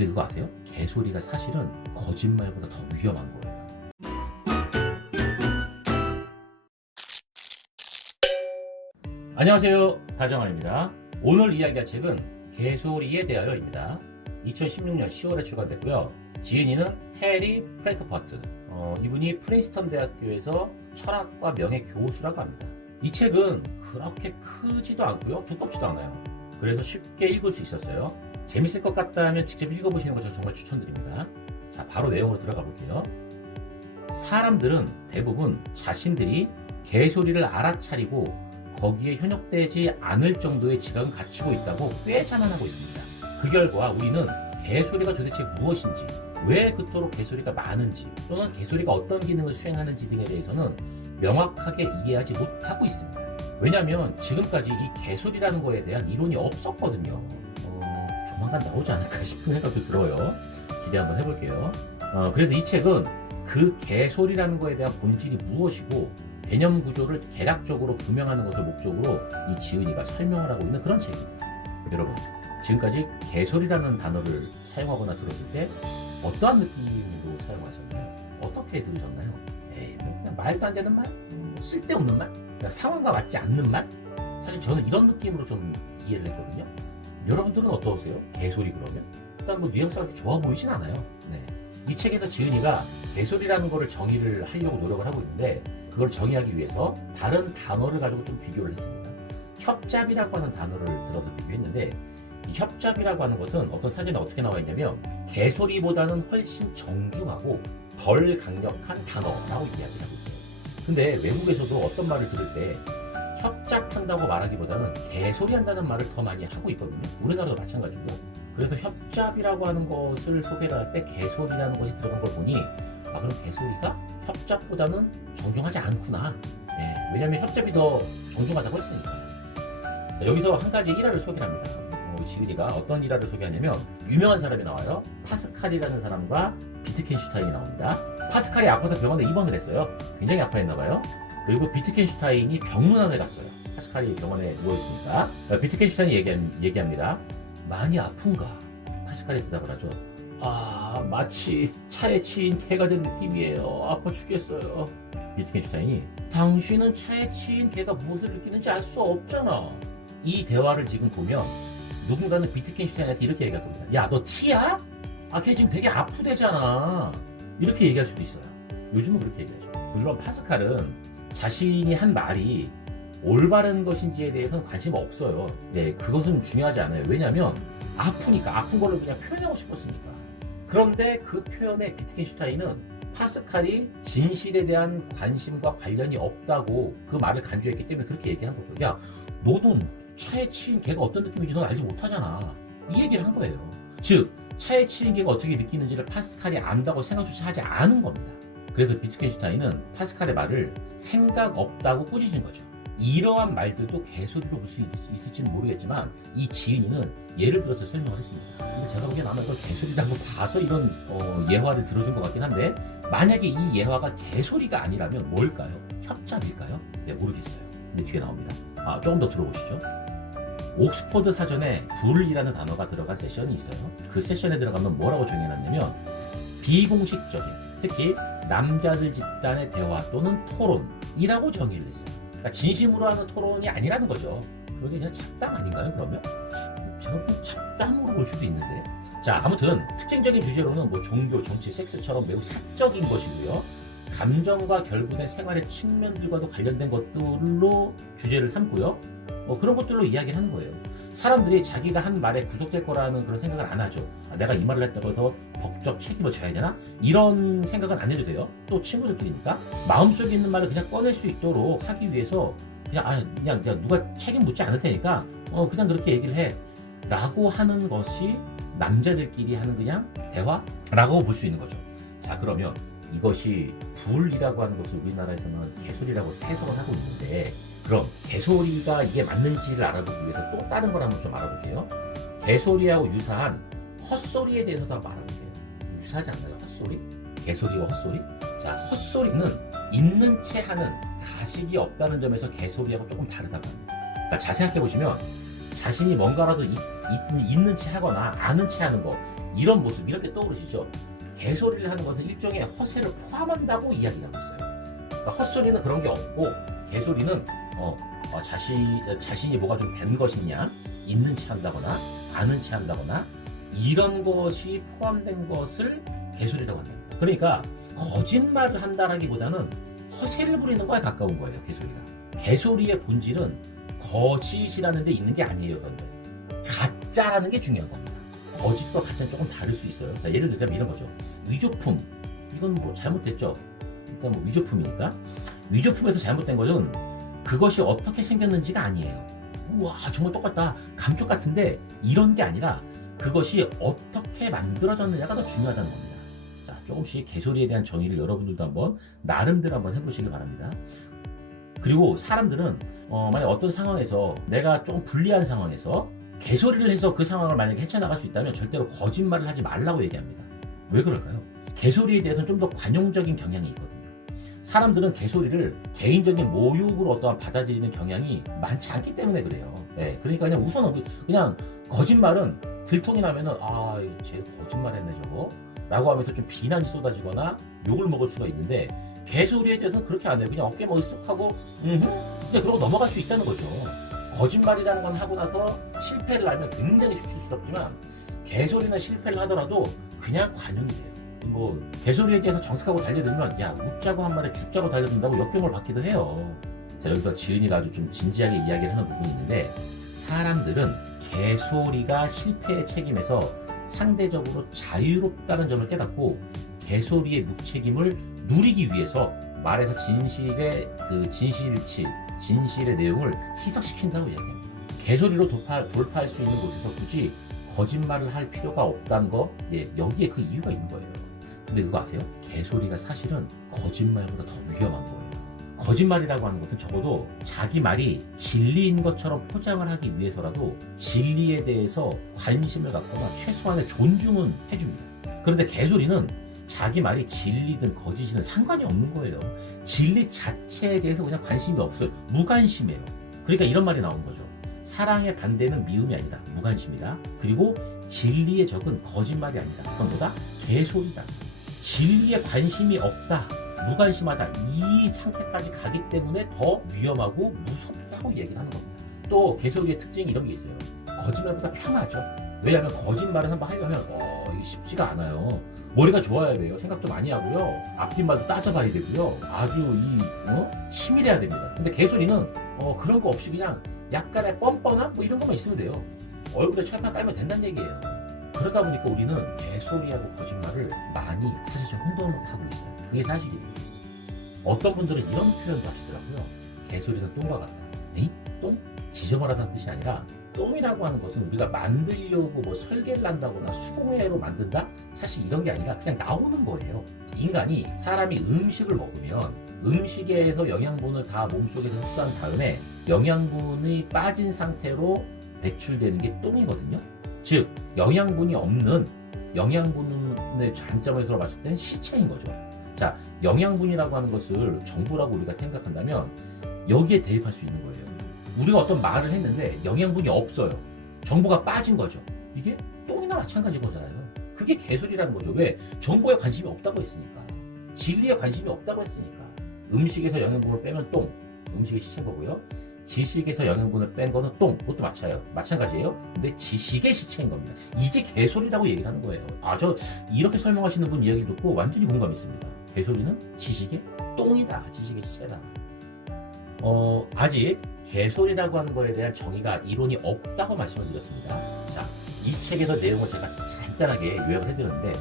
근데 그거 아세요? 개소리가 사실은 거짓말보다 더 위험한 거예요. 안녕하세요, 다정환입니다. 오늘 이야기할 책은 개소리에 대하여입니다. 2016년 10월에 출간됐고요. 지은이는 해리 프랭크퍼트, 이분이 프린스턴 대학교에서 철학과 명예 교수라고 합니다. 이 책은 그렇게 크지도 않고요, 두껍지도 않아요. 그래서 쉽게 읽을 수 있었어요. 재밌을 것 같다면 직접 읽어보시는 걸 정말 추천드립니다. 자, 바로 내용으로 들어가 볼게요. 사람들은 대부분 자신들이 개소리를 알아차리고 거기에 현혹되지 않을 정도의 지각을 갖추고 있다고 꽤 자만하고 있습니다. 그 결과 우리는 개소리가 도대체 무엇인지, 왜 그토록 개소리가 많은지, 또는 개소리가 어떤 기능을 수행하는지 등에 대해서는 명확하게 이해하지 못하고 있습니다. 왜냐하면 지금까지 이 개소리라는 거에 대한 이론이 없었거든요. 조만간 나오지 않을까 싶은 생각도 들어요. 기대 한번 해볼게요. 그래서 이 책은 그 개소리라는 거에 대한 본질이 무엇이고 개념 구조를 개략적으로 규명하는 것을 목적으로 이 지은이가 설명을 하고 있는 그런 책입니다. 여러분, 지금까지 개소리라는 단어를 사용하거나 들었을 때 어떠한 느낌으로 사용하셨나요? 어떻게 들으셨나요? 에이, 그냥 말도 안 되는 말? 쓸데없는 말? 그러니까 상황과 맞지 않는 말? 사실 저는 이런 느낌으로 좀 이해를 했거든요. 여러분들은 어떠세요? 개소리 그러면? 일단 뭐 뉘앙스가 그렇게 좋아 보이진 않아요. 네. 이 책에서 지은이가 개소리라는 거를 정의를 하려고 노력을 하고 있는데, 그걸 정의하기 위해서 다른 단어를 가지고 좀 비교를 했습니다. 협잡이라고 하는 단어를 들어서 비교했는데, 이 협잡이라고 하는 것은 어떤 사전에 어떻게 나와 있냐면 개소리보다는 훨씬 정중하고 덜 강력한 단어라고 이야기를 하고 있어요. 근데 외국에서도 어떤 말을 들을 때 협잡한다고 말하기보다는 개소리 한다는 말을 더 많이 하고 있거든요. 우리나라도 마찬가지고요. 그래서 협잡이라고 하는 것을 소개를 할 때 개소리라는 것이 들어간 걸 보니, 그럼 개소리가 협잡보다는 정중하지 않구나. 네, 왜냐하면 협잡이 더 정중하다고 했으니까. 자, 여기서 한 가지 일화를 소개합니다. 지은이가 어떤 일화를 소개하냐면, 유명한 사람이 나와요. 파스칼이라는 사람과 비트겐슈타인이 나옵니다. 파스칼이 아파서 병원에 입원을 했어요. 굉장히 아파했나봐요. 그리고 비트겐슈타인이 병문안에 갔어요. 파스칼이 병원에 누워있으니까. 비트겐슈타인이 얘기합니다. 많이 아픈가? 파스칼이 대답을 하죠. 마치 차에 치인 개가 된 느낌이에요. 아파 죽겠어요. 비트겐슈타인이, 당신은 차에 치인 개가 무엇을 느끼는지 알 수 없잖아. 이 대화를 지금 보면 누군가는 비트겐슈타인한테 이렇게 얘기할 겁니다. 야, 너 T야? 걔 지금 되게 아프대잖아. 이렇게 얘기할 수도 있어요. 요즘은 그렇게 얘기하죠. 물론 파스칼은 자신이 한 말이 올바른 것인지에 대해서는 관심 없어요. 네, 그것은 중요하지 않아요. 왜냐하면 아프니까, 아픈 걸로 그냥 표현하고 싶었으니까. 그런데 그 표현에 비트겐슈타인은 파스칼이 진실에 대한 관심과 관련이 없다고 그 말을 간주했기 때문에 그렇게 얘기한 거죠. 야, 너도 차에 치인 개가 어떤 느낌인지 넌 알지 못하잖아. 이 얘기를 한 거예요. 즉, 차에 치인 개가 어떻게 느끼는지를 파스칼이 안다고 생각조차 하지 않은 겁니다. 그래서 비트겐슈타인은 파스칼의 말을 생각 없다고 꾸짖은 거죠. 이러한 말들도 개소리로 볼 수 있을지는 모르겠지만, 이 지은이는 예를 들어서 설명을 했습니다. 근데 제가 보기엔 아마 이걸 개소리라고 봐서 이런 예화를 들어준 것 같긴 한데, 만약에 이 예화가 개소리가 아니라면 뭘까요? 협잡일까요? 네, 모르겠어요. 근데 뒤에 나옵니다. 조금 더 들어보시죠. 옥스퍼드 사전에 불이라는 단어가 들어간 세션이 있어요. 그 세션에 들어가면 뭐라고 정해놨냐면, 비공식적인, 특히 남자들 집단의 대화 또는 토론이라고 정의를 했어요. 그러니까 진심으로 하는 토론이 아니라는 거죠. 그게 그냥 잡담 아닌가요, 그러면? 제가 또 잡담으로 볼 수도 있는데. 자, 아무튼 특징적인 주제로는 뭐 종교, 정치, 섹스처럼 매우 사적인 것이고요. 감정과 결분의 생활의 측면들과도 관련된 것들로 주제를 삼고요. 그런 것들로 이야기를 하는 거예요. 사람들이 자기가 한 말에 구속될 거라는 그런 생각을 안 하죠. 내가 이 말을 했다고 해서 법적 책임을 져야 되나? 이런 생각은 안 해도 돼요. 또 친구들끼리니까 마음속에 있는 말을 그냥 꺼낼 수 있도록 하기 위해서 그냥 누가 책임 묻지 않을 테니까 그냥 그렇게 얘기를 해 라고 하는 것이 남자들끼리 하는 그냥 대화라고 볼 수 있는 거죠. 자, 그러면 이것이 불이라고 하는 것을 우리나라에서는 개소리라고 해석을 하고 있는데, 그럼 개소리가 이게 맞는지를 알아보기 위해서 또 다른 걸 한번 좀 알아볼게요. 개소리하고 유사한 헛소리에 대해서도 한번 알아볼게요. 유사하지 않나요? 헛소리? 개소리와 헛소리? 자, 헛소리는 있는 채 하는 가식이 없다는 점에서 개소리하고 조금 다르다고 합니다. 그러니까 잘 생각해 보시면, 자신이 뭔가라도 있는 채 하거나 아는 채 하는 거, 이런 모습 이렇게 떠오르시죠? 개소리를 하는 것은 일종의 허세를 포함한다고 이야기하고 있어요. 그러니까 헛소리는 그런 게 없고 개소리는 자신이 뭐가 좀 된 것이냐, 있는 체 한다거나 아는 체 한다거나 이런 것이 포함된 것을 개소리라고 한다. 그러니까 거짓말을 한다라기보다는 허세를 부리는 거에 가까운 거예요. 개소리가. 개소리의 본질은 거짓이라는 데 있는 게 아니에요. 그런데 가짜라는 게 중요한 겁니다. 거짓과 가짜는 조금 다를 수 있어요. 자, 예를 들자면 이런 거죠. 위조품. 이건 뭐 잘못됐죠. 일단 뭐 위조품이니까. 위조품에서 잘못된 것은 그것이 어떻게 생겼는지가 아니에요. 우와, 정말 똑같다. 감쪽 같은데 이런 게 아니라 그것이 어떻게 만들어졌느냐가 더 중요하다는 겁니다. 자, 조금씩 개소리에 대한 정의를 여러분들도 한번 나름대로 한번 해보시길 바랍니다. 그리고 사람들은 만약 어떤 상황에서 내가 조금 불리한 상황에서 개소리를 해서 그 상황을 만약에 헤쳐나갈 수 있다면 절대로 거짓말을 하지 말라고 얘기합니다. 왜 그럴까요? 개소리에 대해서는 좀 더 관용적인 경향이 있거든요. 사람들은 개소리를 개인적인 모욕으로 어떠한 받아들이는 경향이 많지 않기 때문에 그래요. 네, 그러니까 그냥 우선 그냥 거짓말은 들통이 나면은 쟤 거짓말했네 저거 라고 하면서 좀 비난이 쏟아지거나 욕을 먹을 수가 있는데 개소리에 대해서는 그렇게 안 해요. 그냥 어깨머리 쓱 하고 그냥 그러고 넘어갈 수 있다는 거죠. 거짓말이라는 건 하고 나서 실패를 하면 굉장히 수치스럽지만 개소리나 실패를 하더라도 그냥 관용이 돼요. 뭐 개소리에 대해서 정색하고 달려들면 야 웃자고 한 말에 죽자고 달려든다고 역경을 받기도 해요. 자, 여기서 지은이가 아주 좀 진지하게 이야기를 하는 부분이 있는데 사람들은 개소리가 실패의 책임에서 상대적으로 자유롭다는 점을 깨닫고 개소리의 무책임을 누리기 위해서 말해서 진실의 진실일치, 진실의 내용을 희석시킨다고 이야기합니다. 개소리로 돌파할 수 있는 곳에서 굳이 거짓말을 할 필요가 없다는 거, 여기에 그 이유가 있는 거예요. 근데 그거 아세요? 개소리가 사실은 거짓말보다 더 위험한 거예요. 거짓말이라고 하는 것은 적어도 자기 말이 진리인 것처럼 포장을 하기 위해서라도 진리에 대해서 관심을 갖거나 최소한의 존중은 해줍니다. 그런데 개소리는 자기 말이 진리든 거짓이든 상관이 없는 거예요. 진리 자체에 대해서 그냥 관심이 없어요. 무관심해요. 그러니까 이런 말이 나온 거죠. 사랑의 반대는 미움이 아니다. 무관심이다. 그리고 진리의 적은 거짓말이 아니다. 그건 뭐다? 개소리다. 진리에 관심이 없다. 무관심하다. 이 상태까지 가기 때문에 더 위험하고 무섭다고 얘기를 하는 겁니다. 또 개소리의 특징이 이런 게 있어요. 거짓말보다 편하죠. 왜냐하면 거짓말을 한번 하려면 이게 쉽지가 않아요. 머리가 좋아야 돼요. 생각도 많이 하고요. 앞뒷말도 따져봐야 되고요. 아주 치밀해야 됩니다. 근데 개소리는 그런 거 없이 그냥 약간의 뻔뻔함 이런 것만 있으면 돼요. 얼굴에 철판 깔면 된다는 얘기예요. 그러다 보니까 우리는 개소리하고 거짓말을 많이 사실 좀 혼돈하고 있어요. 그게 사실이에요. 어떤 분들은 이런 표현도 하시더라고요. 개소리는 똥과 같다. 에이? 똥? 지저분하다는 뜻이 아니라 똥이라고 하는 것은 우리가 만들려고 설계를 한다거나 수공예로 만든다? 사실 이런 게 아니라 그냥 나오는 거예요. 인간이 사람이 음식을 먹으면 음식에서 영양분을 다 몸속에서 흡수한 다음에 영양분이 빠진 상태로 배출되는 게 똥이거든요. 즉 영양분이 없는 영양분의 관점에서 봤을 땐 시체인 거죠. 자, 영양분이라고 하는 것을 정보라고 우리가 생각한다면 여기에 대입할 수 있는 거예요. 우리가 어떤 말을 했는데 영양분이 없어요. 정보가 빠진 거죠. 이게 똥이나 마찬가지인 거잖아요. 그게 개소리라는 거죠. 왜? 정보에 관심이 없다고 했으니까. 진리에 관심이 없다고 했으니까. 음식에서 영양분을 빼면 똥. 음식의 시체인 거고요. 지식에서 영양분을 뺀 거는 똥. 그것도 마찬가지예요. 근데 지식의 시체인 겁니다. 이게 개소리라고 얘기를 하는 거예요. 저 이렇게 설명하시는 분 이야기 듣고 완전히 공감했습니다. 개소리는 지식의 똥이다. 지식의 시체다. 아직 개소리라고 하는 거에 대한 정의가 이론이 없다고 말씀을 드렸습니다. 자, 이 책에서 내용을 제가 간단하게 요약을 해드렸는데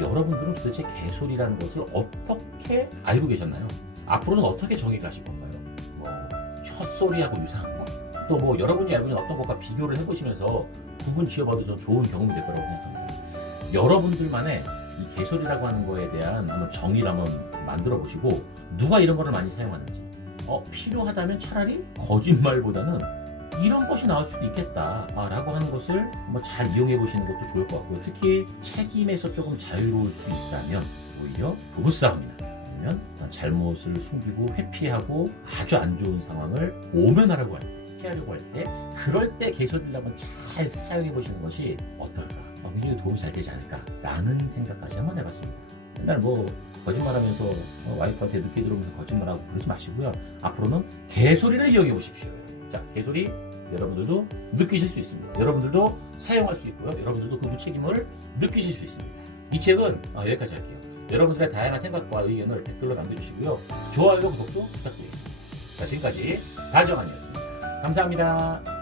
여러분들은 도대체 개소리라는 것을 어떻게 알고 계셨나요? 앞으로는 어떻게 정의를 하실 건가요? 헛소리하고 유사한 거. 또 여러분이 알고 있는 어떤 것과 비교를 해보시면서 구분 지어봐도 좀 좋은 경험이 될 거라고 생각합니다. 여러분들만의 이 개소리라고 하는 거에 대한 한번 정의를 한번 만들어 보시고 누가 이런 거를 많이 사용하는지 필요하다면 차라리 거짓말보다는 이런 것이 나올 수도 있겠다 라고 하는 것을 잘 이용해 보시는 것도 좋을 것 같고요. 특히 책임에서 조금 자유로울 수 있다면 오히려 부부싸움이나 아니면 잘못을 숨기고 회피하고 아주 안 좋은 상황을 모면하려고 할 때, 피하려고 할 때 그럴 때 개소리를 한번 잘 사용해 보시는 것이 어떨까 굉장히 도움이 잘 되지 않을까라는 생각까지 한번 해봤습니다. 맨날 뭐 거짓말하면서 와이프한테 늦게 들어오면서 거짓말하고 그러지 마시고요. 앞으로는 개소리를 이용해 보십시오. 자, 개소리 여러분들도 느끼실 수 있습니다. 여러분들도 사용할 수 있고요. 여러분들도 그 무책임을 느끼실 수 있습니다. 이 책은 여기까지 할게요. 여러분들의 다양한 생각과 의견을 댓글로 남겨주시고요. 좋아요, 구독도 부탁드리겠습니다. 자, 지금까지 다정한이었습니다. 감사합니다.